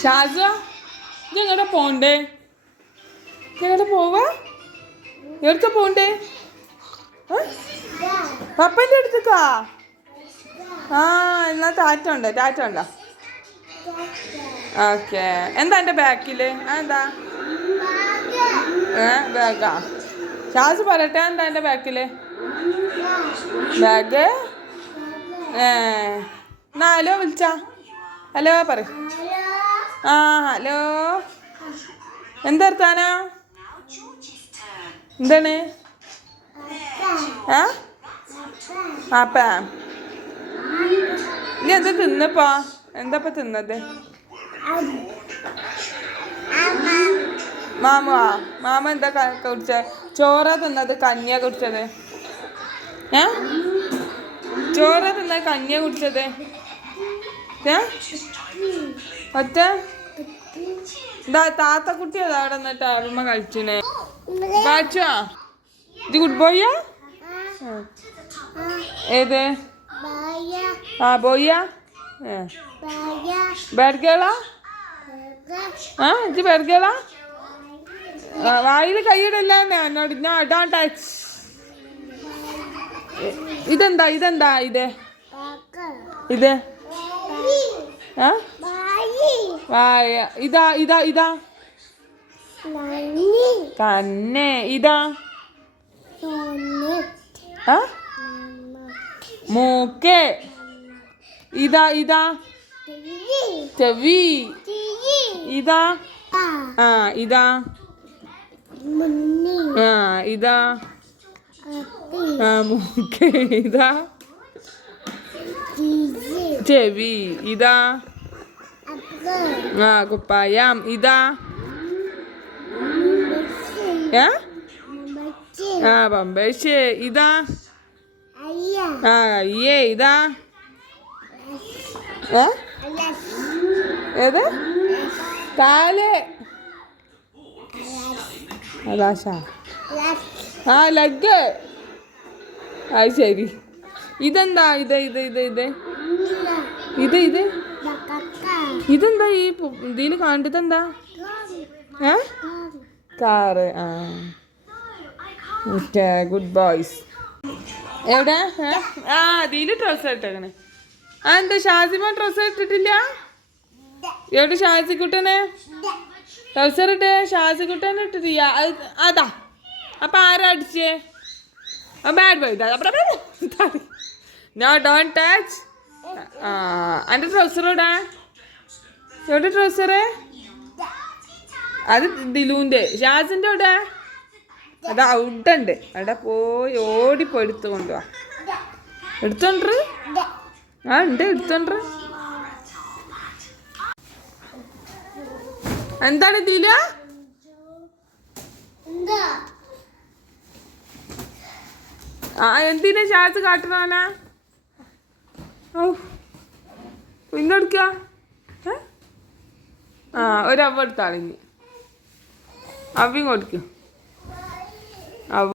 ഷാജ ഞങ്ങളുടെ പോണ്ടേ ഞങ്ങളുടെ പോവാ എവിടുക്ക പോണ്ടേ പപ്പൻ്റെ അടുത്തേക്കാ ആ എന്നാ ടാറ്റ ഉണ്ടോ ഓക്കെ എന്താ എൻ്റെ ബാക്കിൽ എന്താ ബാഗാ ഷാസ് പറയട്ടെ എന്താ എൻ്റെ ബാക്കിൽ ബാഗ് എന്നാ ഹലോ വിളിച്ചാ ഹലോ പറ ആ ഹലോ എന്താ വർത്താനാ എന്താണ് ആപ്പാ നീ എന്താ തിന്നപ്പാ എന്താപ്പ തിന്നത് മാമ എന്താ കുടിച്ച ചോറാ തിന്നത് കഞ്ഞിയാ കുടിച്ചത് ചോറാ തിന്നത് കഞ്ഞിയാ കുടിച്ചത് ഒറ്റ എന്താ താത്തക്കുട്ടി അതാ അവിടെ നിന്നിട്ട് ആരുമ്മ കളിച്ചിനെ കാച്ചോ ഇത് ഗുഡ് ബോയ്യാ ഏത് ആ ബോയ്യാ ബാഡ് ഗേളാ ഇത് ബാഡ് ഗേളാ വായിൽ കൈയിടല്ല എന്നോട് ഡോണ്ട് ടച്ച് ഇതെന്താ ഇത് ഇതാ കണ്ണേ ഇതാ മൂക്ക് ഇതാ ചെവി ഇതാ ഇതാ ഇതാ മൂക്ക് ഇതാ ചെവി ഇതാ കുപ്പായം ഇതാ പമ്പേശ് ഇതാ അയ്യേ ഇതാ ഏത് കാല് അതാശ ലഗ് അത് ശരി ഇതെന്താ ഇതെന്താ ഈ ഇതിൽ കണ്ടിട്ടെന്താ കാറ് ഗുഡ് ബോയ്സ് എവിടെ ഇതില് ഡ്രസ്സ് ഇട്ടേക്കണേ എന്താ ഷാസിമ ഡ്രസ്സ് ഇട്ടിട്ടില്ല എവിടെ ഷാസിക്കുട്ടനെ ട്രൗസർ ഇട്ട് ഷാസിക്കുട്ടനെ ഇട്ടിട്ടില്ല അതാ അപ്പൊ ആരാ അടിച്ചേ bad boy no don't touch എൻ്റെ ട്രൗസർ ഇടാ എവിടെ ട്രൗസറ് അത് ദിലുവിൻ്റെ ഷാസിൻ്റെ ഇവിടെ അത് ഔട്ടുണ്ട് അവിടെ പോയി ഓടിപ്പോയി എടുത്ത് കൊണ്ടുപോവാ എടുത്തോണ്ട് ഉണ്ട് എടുത്തോണ്ട് എന്താണ് ദില എന്തിനാ ഷാസ് കാട്ടണോനാ പിന്നെടുക്ക ഒരവ എടുത്താളിഞ്ഞ് അവയും കൊടുക്കും അവ